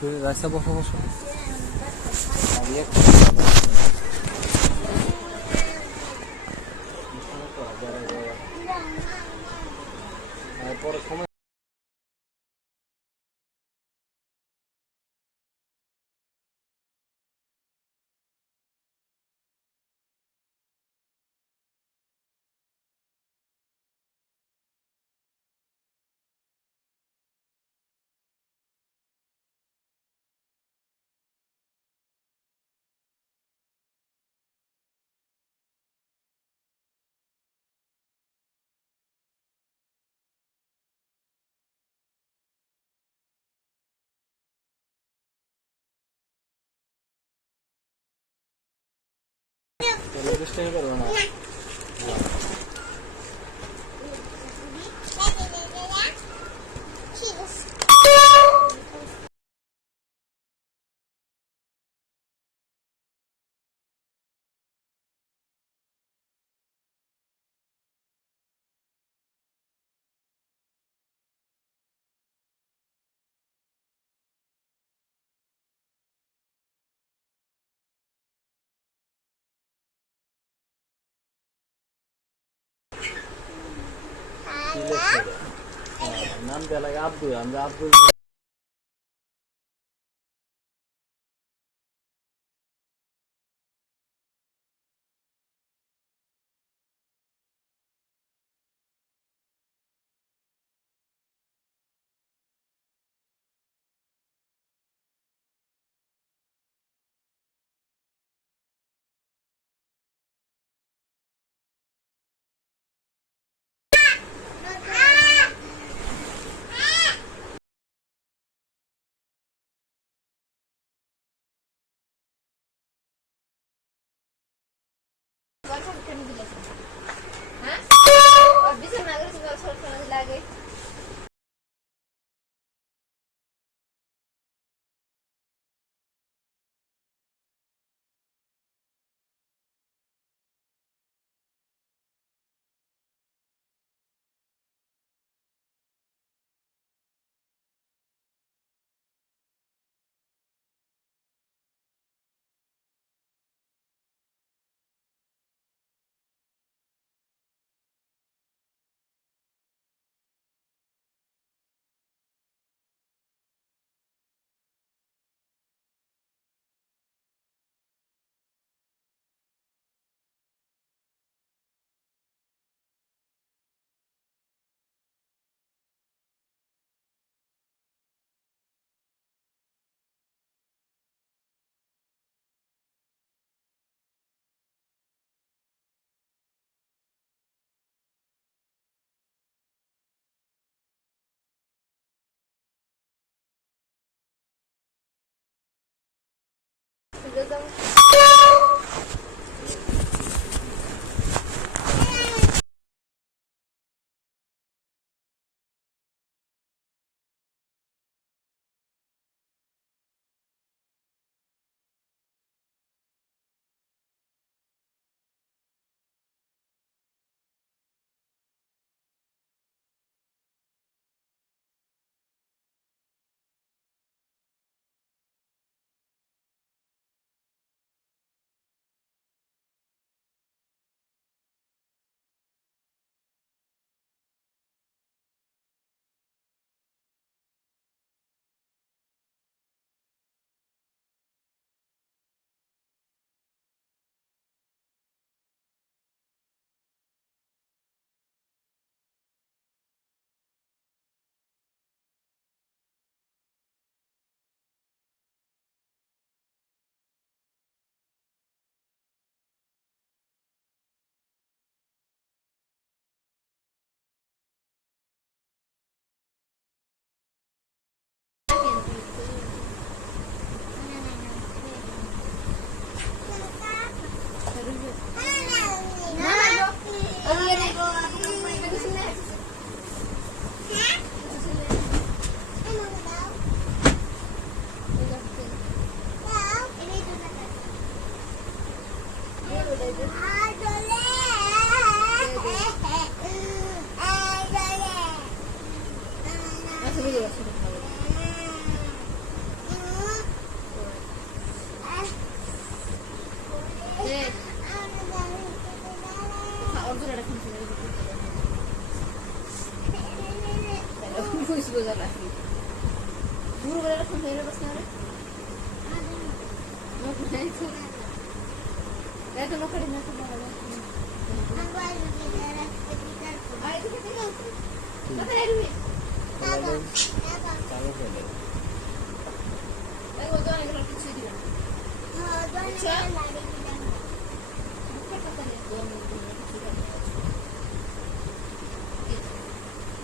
রাস্তা বসো বসো পরে সময় রেজিস্ট্রি করবো না নাম দেওয়া লাগে আব্দুল আমরা আব্দুল কিছু বোঝা রাখি পুরো করে রাখুন হেরে বসে আরে নোট নাই তো এই তো নোট না তো বড় আরে কি ঠিক আছে কোথায় রবি কালো ফেলে এই ও তো অনেক কিছু দিলাম হ্যাঁ দোয়া লাগে দিলাম কথা নেই দোয়া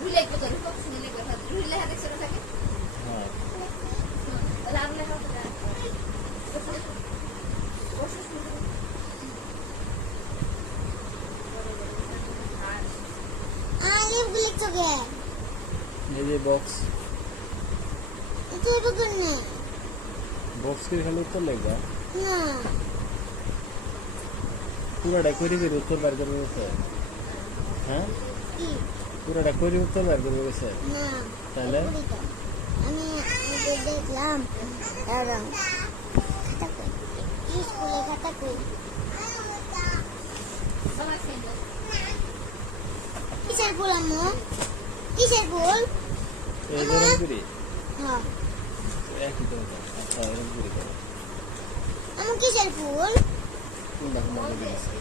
রুলে কত রুলে শুনলে কথা রুলে হাতে ছোট থাকে হ্যাঁ তাহলে আপনি হাতে না আরে ব্লিক তো গে এই যে বক্স তো বকন না বক্স के खाली उत्तर लेगा না पूरा डेकोरी के उत्तर बार कर रहे हैं কি पूरा डेकोरी उत्तर बार कर रहे हैं না তাহলে আমি দেখলাম আর খাতা কই স্কুলে খাতা কই আমার সেন্টার কিসের ফুল আম্মু কিসের ফুল এই গরম করি হ্যাঁ একই তো আচ্ছা গরম করি করো আম্মু কিসের ফুল কোনটা কোনটা দিয়েছে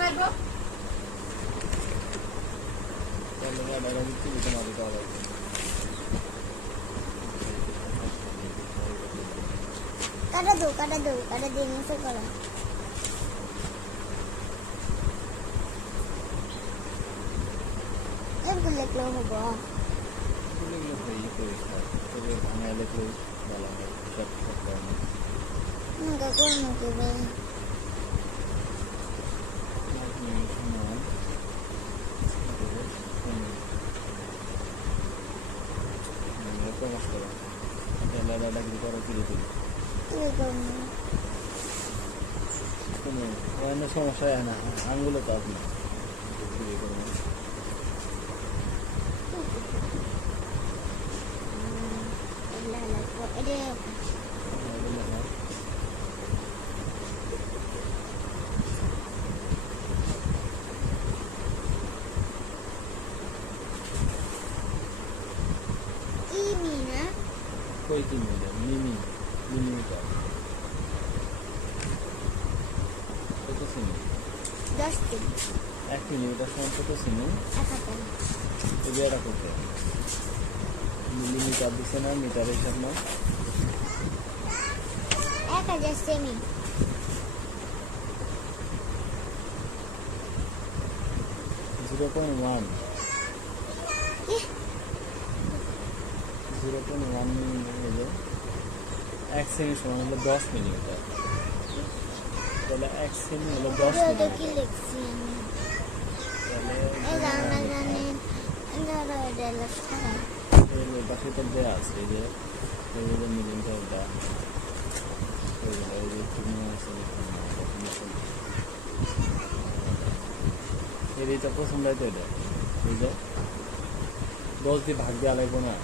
দেবো তাহলে গাড়ি দিতে দিতে মারি দাও কাটা দিয়ে নিচে করো এরকম লিখলেও হবো এগুলো তো ই করে তবে বাঙালি তো ভালো হয় সব সব করে না করবো কি ভাই তুই করবো কোনো সমস্যা হয় না আঙ্গুলে তো আপনি এটা ইনি না কই কি মিলে মিলিমিটার কত চিনি 10 দিন 1 মিলিমিটার সমান কত চিনি একাতে এই যে এটা করতে মিলিমিটার দিচ্ছে না মিটার হিসাব না 1000 সেমি 0.1 0.1 মিলিমিটার হলো 1 সেমি সমান হলো 10 মিলিমিটার তাহলে 1 সেমি হলো 10 তো মিলিমিটার কি লিখছি আমি তাহলে এই জানা জানি এটা এটা লেখা এই পাশে তো দেয়া আছে এই যে মিলিমিটারটা এই যে তুমি আছে এইটা পছন্দ হয় তো এটা এই যে 10 দিয়ে ভাগ দেওয়া লাগবে না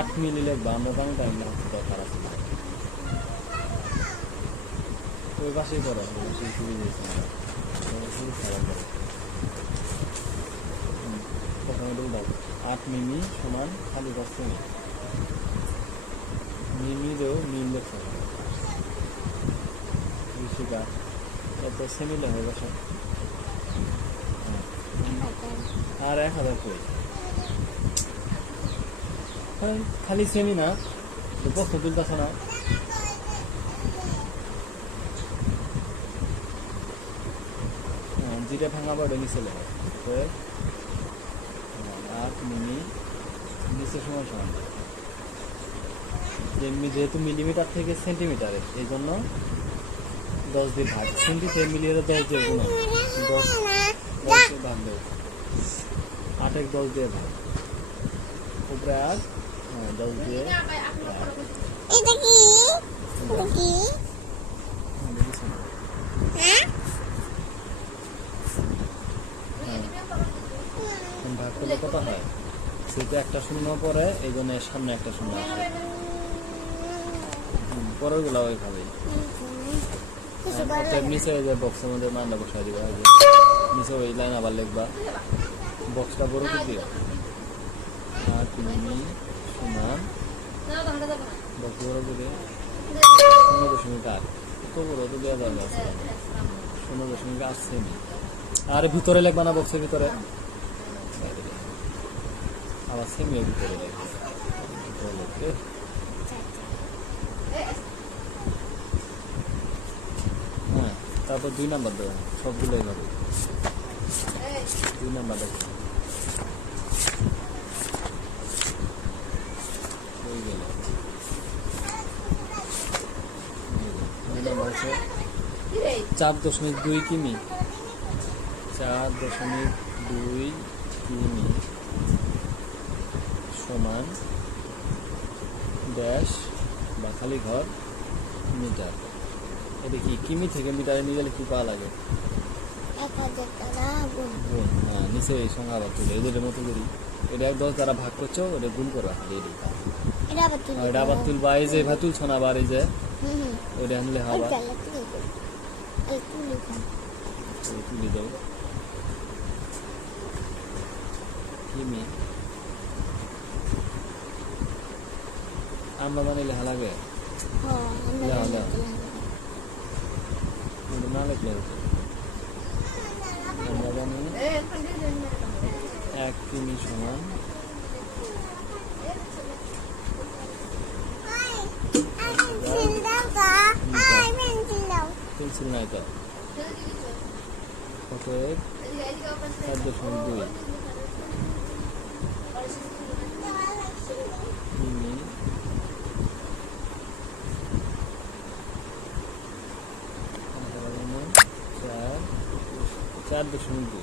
8 মিলি লাগবে আমরা বাংলা টাইম লাগছে দরকার আছে ওই পাশেই করো ওই পাশেই শুরু দিয়েছে শুরু খারাপ করে প্রথমে বলে দাও 8 মিমি সমান খালি 10 সেমি মিমি দেও মিল লেখো ঋষিকা এত সেমি লেখো বসো আর 1000 কই খালি সেমি না প্রশ্ন তুলতেছে না যেটা ভাঙা বাড়ে নিচে লেখা 8 মিমি নিচে সমান সমান যেহেতু মিলিমিটার থেকে সেন্টিমিটারে এই জন্য 10 দিয়ে ভাগ সেন্টিতে মিলিয়ে 10 দিয়ে গুণ 10 দিয়ে ভাগ দেব 8 এক 10 দিয়ে ভাগ উপরে আর 10 দিয়ে এটা কি হ্যাঁ চাপা হয়, সেটা একটা শূন্য পরে এই জন্য এর সামনে একটা শূন্য আসে। পরের গুলা ওইভাবে কিছু করবে না। নিচে ওই যে বক্সের মধ্যে মানটা বসাই দিবা, ওই যে নিচে ওই লাইন আবার লিখবা, বক্সটা বড় করে দিও। 8 মিমি সমান না ভাঙা যাবে না বক্স বড় করে 0.8, তো বড় তো দেওয়া যাবে আছে 0.8 সেমি। আর ভিতরে লিখবা না, বক্সের ভিতরে আবার সেমি এর ভিতরে লিখবা। ওকে, হ্যাঁ তারপর 2 নাম্বার দেবো, সবগুলো এইভাবে 2 নাম্বার দেখো হয়ে গেল। 2 নাম্বার হচ্ছে কি রে 4.2 কিমি, 4.2 কিমি সমান ড্যাশ বা খালি ঘর মিটার। এটা কি কিমি থেকে মিটারে নিয়ে গেলে কি পাওয়া লাগে? 1000 টাকা গুণ। গুণ, হ্যাঁ নিচে এই সংখ্যা আবার তুলে এদের মতো করি, এটা 10 দ্বারা ভাগ করছো, ওটা গুণ করো খালি এটা আবার তুলি। এটা আবার তুলবা, এই যে এভাবে তুলছো না, আবার এই যে হুম হুম। ওইটা আনলে হবা, এই তুলি করি। এই তুলি করি। তুলে দাও কিমি। আমরা মানে লেখা লাগে, হ্যাঁ, আমরা দাও, জানি দাও। তুলা হবে। কিন্তু না লিখলে হতো। আমরা জানি এ ফন্ডে দেন না 1 কিমি সমান পেন্সিল নাই তো, অতএব 4.2 কিমি চার 4.2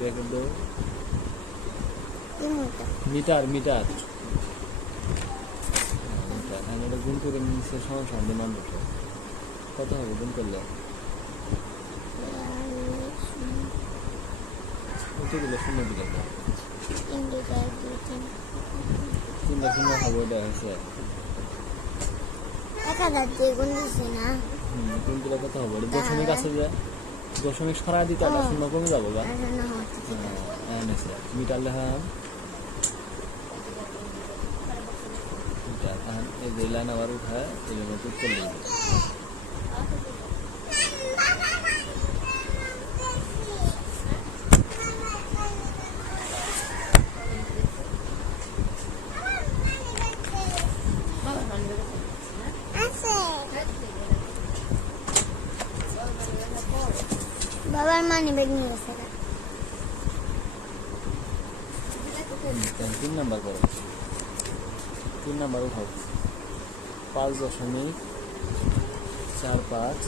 দেখে দাও এই মোটা। Meter meter meter. আমি এটা গুণ করে নিচে সমান সমান মান বসে কত হবে গুণ করলে? কতগুলো শূন্য দিলে তো? 3 2 4 2 3। 3টা শূন্য হবে, ওটা হয়েছে 1000 দিয়ে গুণ দিছি না। গুণ দিলে কত হবে? ওটা দশমিক আছে যে, দশমিক সরাই দিতে একটা শূন্য কমে যাবো গা। আর না হচ্ছে। এনেছে মিটার লেখা মিটার, এই যে লাইন আবার উঠায় এই জন্য উত্তর লিখবে। বাবা মানবে আছে। না বাবার মানি ব্যাগ নিয়ে গেছে। 3 নাম্বার করো, 3 নাম্বার উঠাও 5.45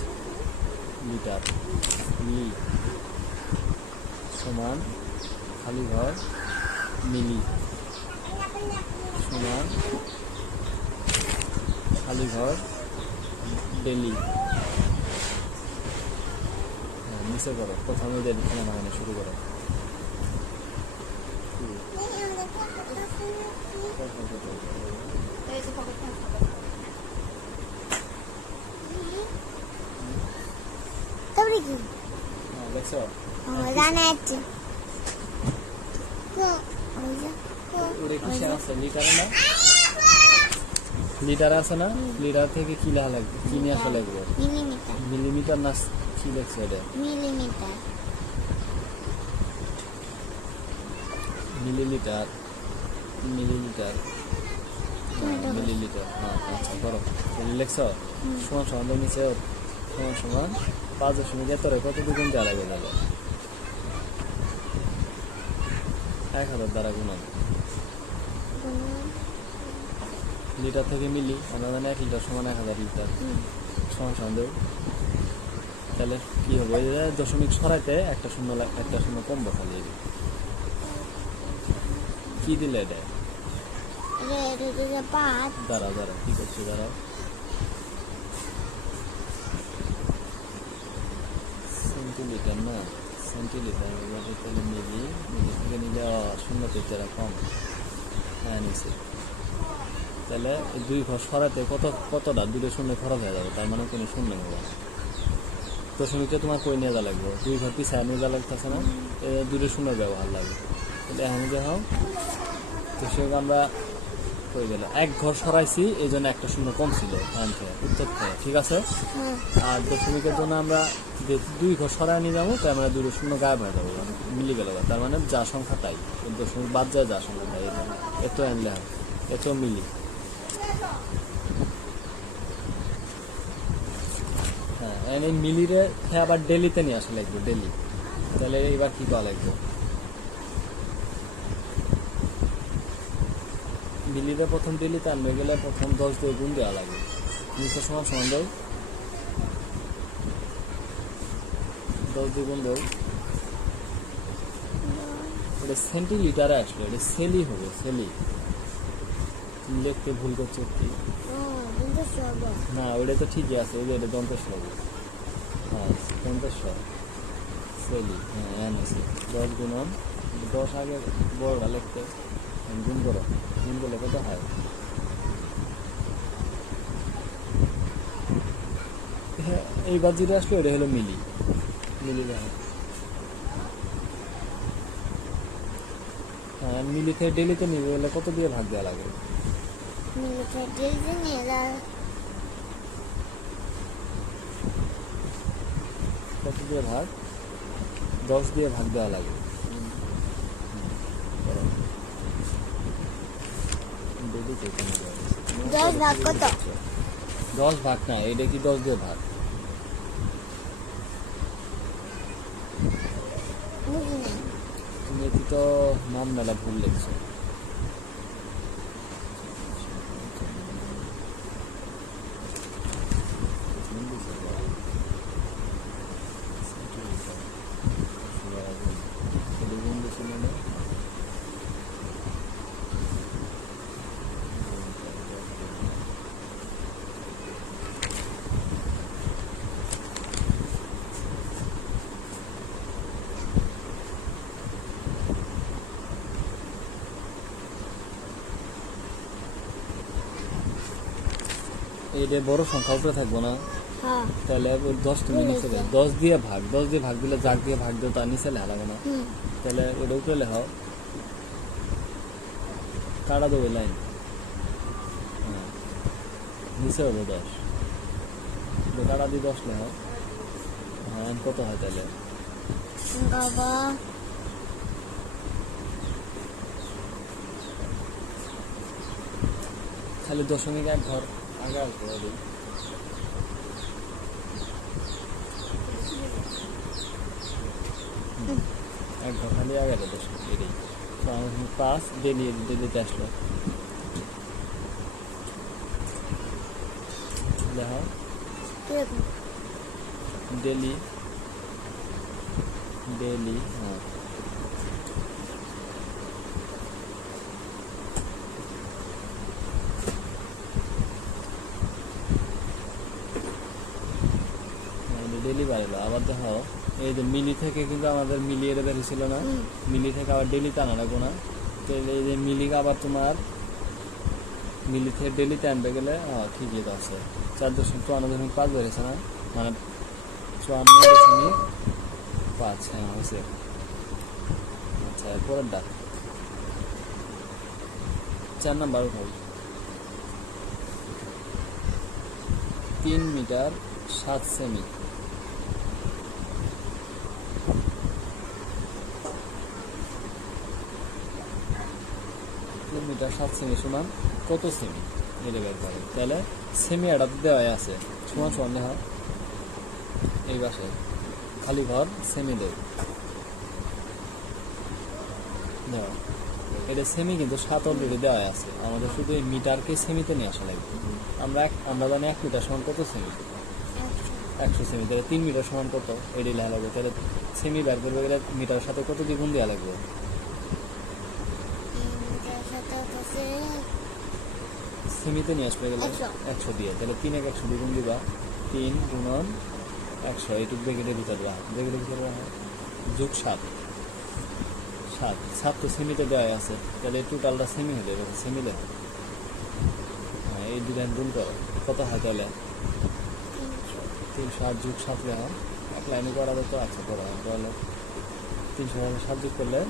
লিটার লি সমান খালি ঘর মিলি সমান খালি ঘর ডেলি। হ্যাঁ নিচে করো, প্রথমে যে এখানে নামানো শুরু করো। এই যে পকেট থাকে তারপরে কি? হ্যাঁ দেখছো জানা আছে। ওরে কিসে আছে? লিটারে না, লিটার আছে না, লিটার থেকে কি লেখা লাগবে, কি নিয়ে আসা লাগবে? মিলিমিটার। মিলিমিটার না কি লেখছে এটা? মিলিমিটার। Millilitre millilitre millilitre. হ্যাঁ আচ্ছা করো, লেখছ সমান সমান নিচে সমান সমান 5.17 কত দুগুণ দেওয়া লাগবে তাহলে? 1000 দ্বারা গুণন। লিটার থেকে মিলি আমরা জানি 1 লিটার সমান 1000 লিটার সমান সমান দেব। তাহলে কি হবে? ওই যে দশমিক সরাইতে একটা শূন্য কমবো খালি। কি দিলে এটা? পাঁচ। দাঁড়াও দাঁড়াও, কি করছো দাঁড়াও, সেন্টিমিটার না সেন্টিলিটার এবারে তাহলে মিলি থেকে নিলে শূন্য তেরা কম। হ্যাঁ নিচে তাহলে এই 2 ঘর সরাতে কতটা 2 শূন্য খরচ হয়ে যাবে, তার মানে কোনো শূন্য নেব না। দশমিকটা তোমার কই নিয়ে যা লাগবে, 2 ঘর পিছায় নিয়ে যা লাগতেছে না, 2 শূন্য ব্যবহার লাগবে। তাহলে এখন দেখো তো সেগুলো আমরা কই গেল 1 ঘর সরাইছি, এই জন্য একটা শূন্য কম ছিল উত্তর থেকে, ঠিক আছে। আর দশমিকের জন্য আমরা যে 2 ঘর সরাই নিয়ে যাবো, তার মানে 2 শূন্য গায়েব হয়ে যাবো, মিলি গেল। তার মানে যা সংখ্যা তাই, দশমিক বাদ যায় যা সংখ্যা তাই, এত আনলে হয়, এত মিলি। হ্যাঁ এই মিলিরে আবার ডেলিতে নিয়ে আসা লাগবে, ডেলি। তাহলে এবার কি করা লাগবে, মিলিরে প্রথম ডেলিতে আনবে গেলে প্রথম 10 দিয়ে গুণ দেওয়া লাগবে, নিচে সমান সমান দেয় 10 দিয়ে গুণ দেয়। এটা সেন্টিলিটারে আসলো, এটা সেলি হবে, সেলি। তুমি লিখতে ভুল করছো কি না, ওইটা তো ঠিকই আছে, ওই যে এটা দন্তেশ হবে। হ্যাঁ দন্তেশ সেলি। হ্যাঁ এন আছে 10 গুণন 10 আগে বড়টা লিখতে গুণ করো, গুণ করলে কত হয়। হ্যাঁ এইবার যেটা আসলো এটা হলো মিলি, মিলি দেখো। হ্যাঁ মিলি থেকে ডেলিতে নিবে গেলে কত দিয়ে ভাগ দেওয়া লাগে, কত দিয়ে ভাগ, 10 দিয়ে ভাগ দেওয়া লাগে। 10 ভাগ কত? 10 ভাগ না, এটা কি 10 দিয়ে ভাগ, বুঝি না। তুমি এটি তো নাম মেলা ভুল লিখছো। এটা বড় সংখ্যা উপরে থাকবো না, হ্যাঁ তাহলে 10 তুমি নিচে 10 দিয়ে ভাগ, 10 দিয়ে ভাগ দিলে যাক দিয়ে ভাগ দিও, তার নিচে লেখা লাগবে না। তাহলে ওটা উপরে লেখাও, কাটা দেবো লাইন। হ্যাঁ নিচে হবে 10, কাটা দিয়ে 10 লেখাও। হ্যাঁ কত হয় তাহলে, বাবা খালি দশমিক 1 ঘর আগে আসবে, ওই 1 ঘর খালি আগে দশমিক, এটাই 5 ডেলিতে আসলো। দেখো ডেলি, ডেলি। হ্যাঁ ডেলি বাড়লো। আবার দেখো এই যে মিলি থেকে কিন্তু আমাদের মিলিয়ে বেরিয়েছিল না, মিলি থেকে আবার ডেলিতে আনা লাগবো না। তো এই যে মিলিকে আবার তোমার মিলি থেকে ডেলিতে আনবে গেলে ঠিকই তো আছে, 4.54.5 বেরিয়েছে না, মানে 54.5। হ্যাঁ হয়েছে। আচ্ছা এরপরের ডাক 4 নাম্বার উঠাই, 3 মিটার 7 সেমি। 3 মিটার 7 সেমি সমান কত সেমি, এটা বের করে। তাহলে সেমি এটা দেওয়া আছে, সমান সমান দেখা এই পাশে খালি ঘর সেমি দেব, দেওয়া এটা সেমি কিন্তু 7 অলরেডি দেওয়া আছে, আমাদের শুধু এই মিটারকে সেমিতে নিয়ে আসা লাগবে। আমরা জানি 1 মিটার সমান কত সেমি, 100 সেমি। তাহলে 3 মিটার সমান কত, এটাই লেখা লাগবে। তাহলে সেমি বের করবে গেলে মিটারের সাথে কত দিয়ে গুণ দেওয়া লাগবে, সেমিতে নিয়ে আসবে গেলে 100 দিয়ে। তাহলে 3 × 100 দিয়ে গুণ দিবা, 3 × 100, এইটুকু ব্রেকেটের ভিতরে রাখা, ব্রেকেটের ভিতরে রাখা যোগ 7 7 তো সেমিতে দেওয়া আছে, তাহলে টোটালটা সেমি হয়ে যাবে, সেমি লেখো। হ্যাঁ, এই দুটো গুণ করো, কত হয় তাহলে? 308 যোগ 7 লেখো, এক লাইনে করা যেত। আচ্ছা করা তাহলে 307 যোগ করলে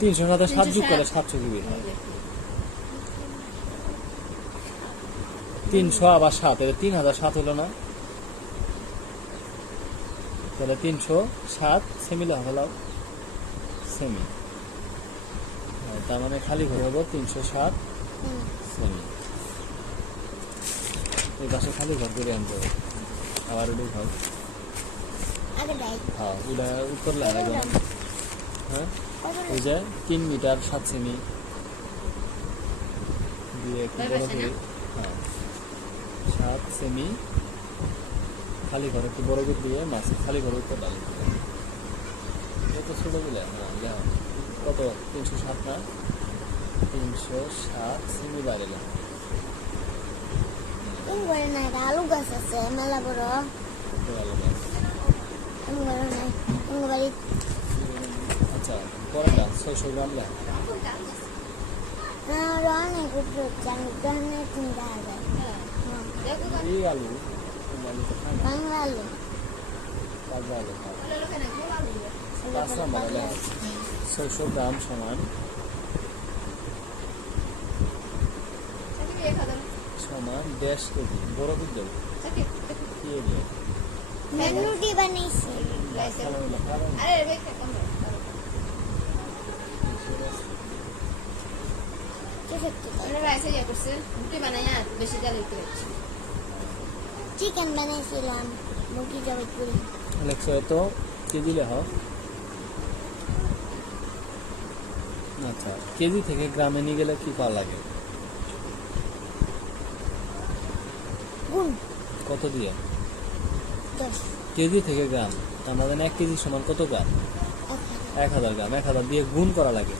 307 যোগ করলে 700 কিবি হয়। 300 আবার 7, তাহলে 3007 হলো না? তাহলে 307 সেমি লেখা হলাও, সেমি। তার মানে খালি ঘর হবো 307 সেমি। এই পাশে খালি ঘর করে আনতে হবে, আবার ওটাই হয়। হ্যাঁ, ওটা উত্তর লেখা যাবে। হ্যাঁ, ওই যে 3 মিটার 7 সেমি দিয়ে একটু বড় করে, হ্যাঁ 7 সেমি খালি ঘর একটু বড় করে দিয়ে মাছ খালি ঘর উত্তর ডালি এত ছোট বলে। হ্যাঁ লেখা কত? 307 না? 307 সেমি বাইরে লেখা। আলু গাছ আছে মেলা বড়। আচ্ছা পরেরটা 600 গ্রাম লেখা। অনেক উপরে চিন্তা হবে। এই আলু তো খায় না, বাংলা আলু তাজা আলু খায়। 5 নাম্বার লেখা 600 গ্রাম সমান দেড় কেজি। বড় বুঝতে কি এরিয়া রুটি বানাইছি। চিকেন বানাইছিলাম মুরগি জবাই লেখছো তো কেজি লেখ। আচ্ছা, কেজি থেকে গ্রামে নিয়ে গেলে কি পাওয়া লাগে? গুণ কত দিয়ে? 10 কেজি থেকে গ্রাম, আমাদের 1 কেজি সমান কত গ্রাম? 1000 গ্রাম। 1000 দিয়ে গুণ করা লাগে।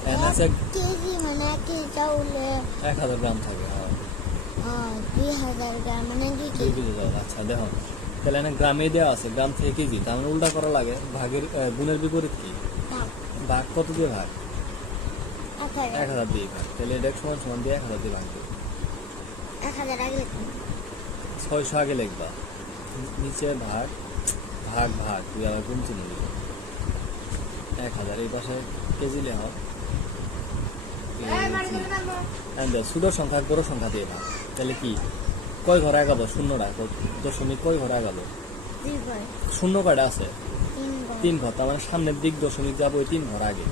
কেজি মানে 1 কেজি চাউলে 1000 গ্রাম থাকে। 2000 গ্রাম মানে 2 কেজি। আচ্ছা দেখো, তাহলে এখানে গ্রামে দেওয়া আছে, গ্রাম থেকে কেজি, তার মানে উল্টা করা লাগে। ভাগের গুণের বিপরীত কি? ভাগ কত দিয়ে ভাগ? 1000 দিয়ে ভাগ। তাহলে এটা সমান সমান দিয়ে 1000 দিয়ে ভাগ দেবে। 1000 আগে 600 আগে লিখবা, নিচে ভাগ ভাগ ভাগ, তুই আবার গুণ চিহ্ন দিবি। 1000 এই পাশে কেজি লেখ। ছোট সংখ্যা বড় সংখ্যা দিয়ে ভাগ, তাহলে কি কয় ঘর আগাবো? শূন্য রাখো, দশমিক কয় ঘর আগাবো? 2 ঘর। শূন্য কয়টা আছে? 3 ঘর। তার মানে সামনের দিক দশমিক যাবো ওই 3 ঘর আগে।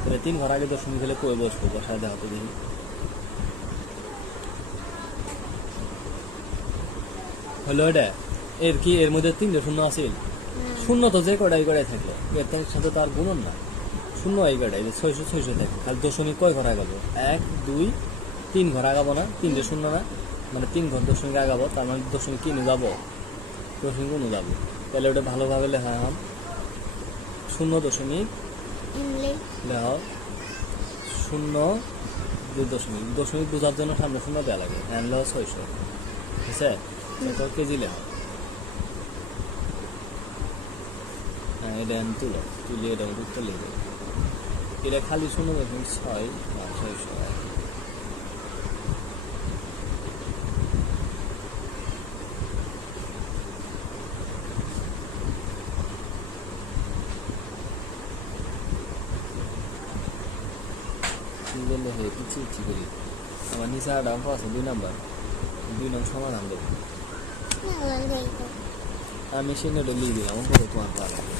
তাহলে 3 ঘর আগে দশমিক হলে কই বসবো? বসায় দেখো তো দেখি। হলো এটা। এর কি এর মধ্যে 3 শূন্য আছে? শূন্য তো যে কয়টা এই কয়টাই থাকলো, এর সাথে তো আর গুণন না। শূন্য এই কয়টা, এই যে 600 থাকে। খালি দশমিক কয় ঘর আগাবো? 1 2 3 ঘর আগাবো না? 3 শূন্য না, মানে 3 ঘর দশমিক আগাবো। তার মানে দশমিক কিনে যাবো, দশমিক গুণ যাবো। তাহলে ওটা ভালোভাবে লেখা হয় 0 দশমিক লেখ 0 2 দশমিক। দশমিক বোঝার জন্য সামনে শূন্য দেওয়া লাগে। হ্যাঁ লেখ 600। ঠিক আছে, এটা কেজি লেখ। হ্যাঁ এটা তুলো, তুলে এটা উত্তর লিখবে। এটা খালি 0.6 বা 600। কিছু ইচ্ছি করি আমার নিচে আর ডাম্প আছে 2 নাম্বার, 2 নং সমাধান দেবো। আমি সেটা লিখে দিলাম, করে তোমার ভালো লাগবে।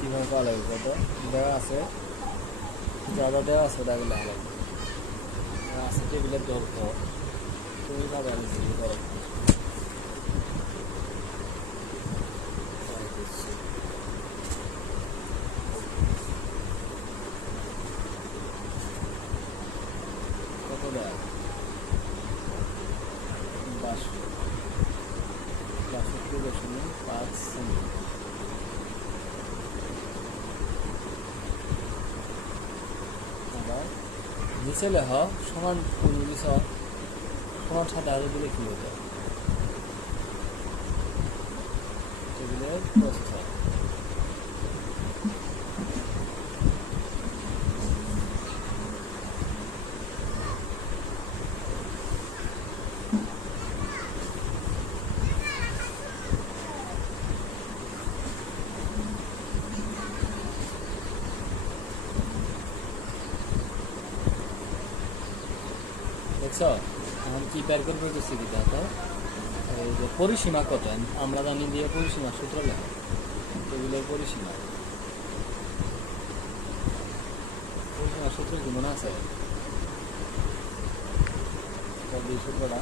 কিভাবে পাওয়া লাগবে? কত দেওয়া আছে, যা দেওয়া আছে ওটা আগে লেখা লাগবে। আছে টেবিলের দৈর্ঘ্য, তুমি পাবে আমি জিজ্ঞেস করো। কত দেওয়া? 62.5 সেমি। নিচে লেখ সমান নিচ সমান সাথে আরো দিলে কি হতো টেবিলের প্রস্থ দেখছো এখন কি বের করবে তো শিখিতে তো এই যে পরিসীমা কত আমরা জানি দিয়ে পরিসীমা সূত্র লেখা টেবিলের পরিসীমা পরিসীমা সূত্র কি মনে আছে এই সূত্রটা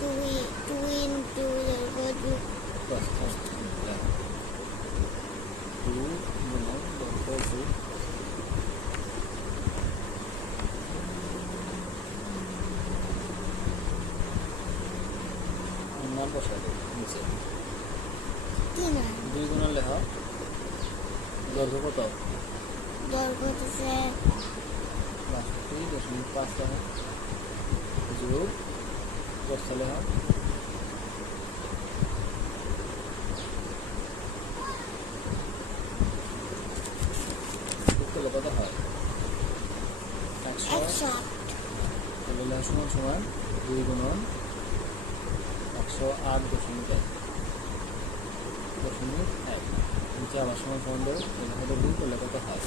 2 into দৈর্ঘ্য প্রস্থ লেখা 2 গুণন দৈর্ঘ্য 2 মান বসাই দেবো নিচে 3 আর 2 গুণন লেখা দৈর্ঘ্য কত দৈর্ঘ্য হচ্ছে 62.5 টাকা যোগ প্রস্থ লেখা করলে কত হয় 100 108 তাহলে লেখা সমান সমান 2 গুণন 108.1 নিচে আবার সমান সমান দেবো এখানে গুণ করলে কত হয়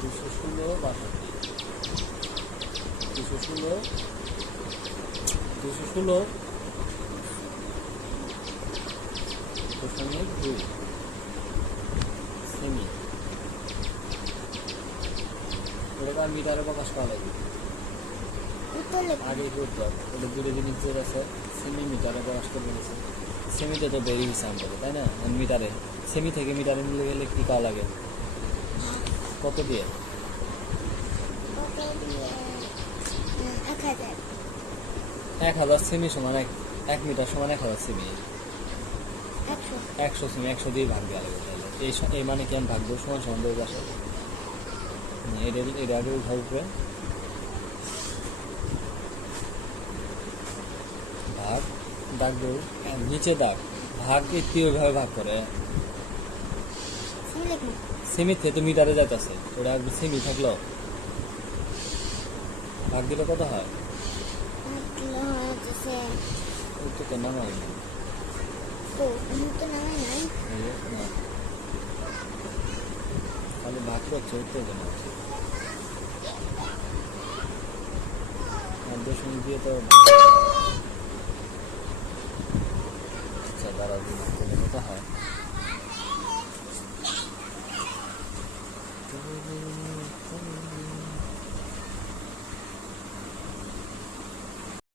216.2 সেমি ওটা আর মিটারে প্রকাশ করা লাগবে উত্তর লেখ আগে করতে হবে ওটা দূরে জিনিস যে আছে সেমি মিটারে প্রকাশ করে গেছে সেমিতে তো বেরিয়ে গেছে আমাদের তাই না মিটারে সেমি থেকে মিটারে নিয়ে গেলে কি করা লাগে কত দিয়ে কত দিয়ে 1000 1000 সেমি সমান 1 মিটার সমান 1000 সেমি 100 সেমি 100 দিয়ে ভাগ দেওয়া লাগবে তাহলে এই মানে কি আমি ভাগ দেবো সমান সমান দেবো বাসা এটা আগে উঠার উপরে ভাগ দাগ দেবো নিচে দাগ ভাগ ওইভাবে ভাগ করে সেমি থেকে তো মিটারে যাইতেছে ওটা সেমি থাকলো ভাগ দিলে কত হয় ওই তো কেন নামাই না খালি ভাগ করছে উঠতে কেন দশমিক দিয়ে তো আচ্ছা দাঁড়া দিন কত হয়